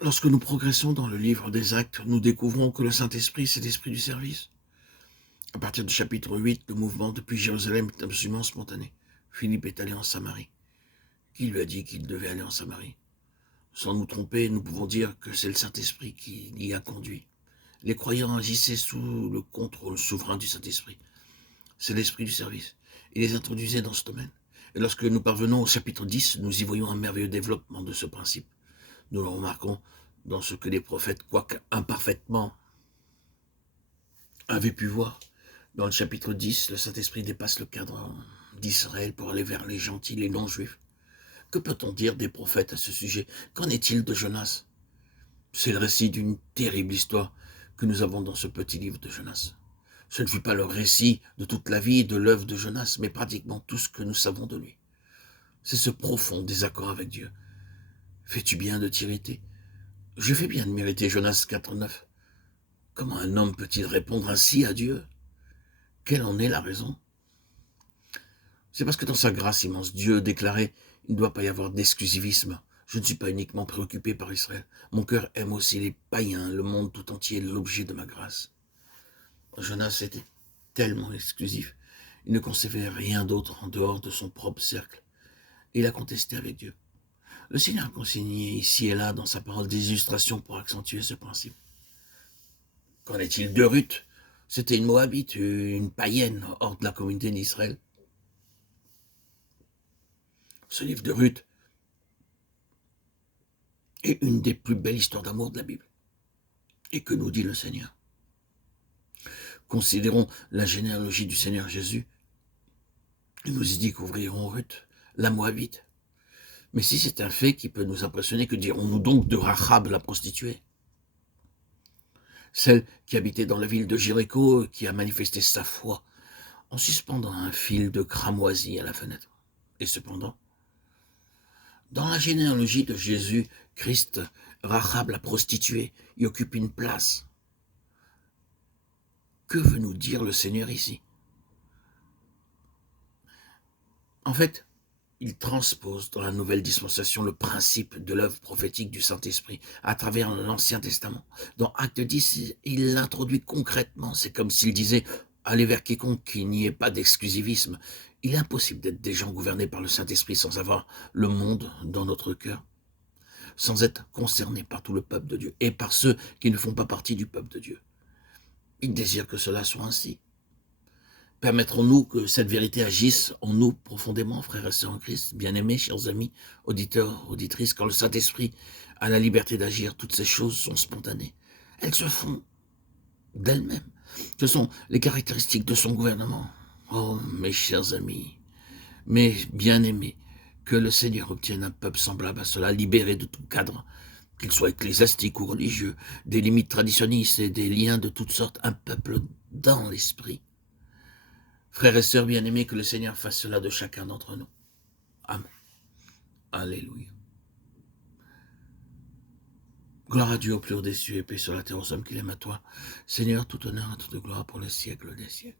Lorsque nous progressons dans le livre des Actes, nous découvrons que le Saint-Esprit, c'est l'esprit du service. À partir du chapitre 8, le mouvement depuis Jérusalem est absolument spontané. Philippe est allé en Samarie. Qui lui a dit qu'il devait aller en Samarie? Sans nous tromper, nous pouvons dire que c'est le Saint-Esprit qui l'y a conduit. Les croyants agissaient sous le contrôle souverain du Saint-Esprit. C'est l'esprit du service. Il les introduisait dans ce domaine. Et lorsque nous parvenons au chapitre 10, nous y voyons un merveilleux développement de ce principe. Nous le remarquons dans ce que les prophètes, quoique imparfaitement, avaient pu voir. Dans le chapitre 10, le Saint-Esprit dépasse le cadre d'Israël pour aller vers les gentils, les non-juifs. Que peut-on dire des prophètes à ce sujet? Qu'en est-il de Jonas? C'est le récit d'une terrible histoire que nous avons dans ce petit livre de Jonas. Ce ne fut pas le récit de toute la vie et de l'œuvre de Jonas, mais pratiquement tout ce que nous savons de lui. C'est ce profond désaccord avec Dieu. Fais-tu bien de t'irriter? Je fais bien de m'irriter, Jonas 4,9. Comment un homme peut-il répondre ainsi à Dieu? Quelle en est la raison? C'est parce que dans sa grâce immense, Dieu déclarait « Il ne doit pas y avoir d'exclusivisme. Je ne suis pas uniquement préoccupé par Israël. Mon cœur aime aussi les païens, le monde tout entier, l'objet de ma grâce. » Jonas était tellement exclusif. Il ne concevait rien d'autre en dehors de son propre cercle. Il a contesté avec Dieu. Le Seigneur a consigné ici et là dans sa parole des illustrations pour accentuer ce principe. Qu'en est-il de Ruth? C'était une Moabite, une païenne hors de la communauté d'Israël. Ce livre de Ruth est une des plus belles histoires d'amour de la Bible. Et que nous dit le Seigneur? Considérons la généalogie du Seigneur Jésus. Et nous y découvrirons Ruth, la Moabite. Mais si c'est un fait qui peut nous impressionner, que dirons-nous donc de Rahab, la prostituée? Celle qui habitait dans la ville de Jéricho, qui a manifesté sa foi en suspendant un fil de cramoisi à la fenêtre. Et cependant, dans la généalogie de Jésus-Christ, Rahab, la prostituée, y occupe une place. Que veut nous dire le Seigneur ici? En fait, il transpose dans la nouvelle dispensation le principe de l'œuvre prophétique du Saint-Esprit à travers l'Ancien Testament. Dans Acte 10, il l'introduit concrètement. C'est comme s'il disait « Allez vers quiconque qu'il n'y ait pas d'exclusivisme ». Il est impossible d'être des gens gouvernés par le Saint-Esprit sans avoir le monde dans notre cœur, sans être concernés par tout le peuple de Dieu et par ceux qui ne font pas partie du peuple de Dieu. Il désire que cela soit ainsi. Permettrons-nous que cette vérité agisse en nous profondément, frères et sœurs en Christ, bien-aimés, chers amis, auditeurs, auditrices, quand le Saint-Esprit a la liberté d'agir, toutes ces choses sont spontanées. Elles se font d'elles-mêmes. Ce sont les caractéristiques de son gouvernement. Oh, mes chers amis, mes bien-aimés, que le Seigneur obtienne un peuple semblable à cela, libéré de tout cadre, qu'il soit ecclésiastique ou religieux, des limites traditionnistes et des liens de toutes sortes, un peuple dans l'esprit. Frères et sœurs bien-aimés, que le Seigneur fasse cela de chacun d'entre nous. Amen. Alléluia. Gloire à Dieu au plus haut des cieux et paix sur la terre aux hommes qu'il aime à toi. Seigneur, tout honneur et toute gloire pour les siècles des siècles.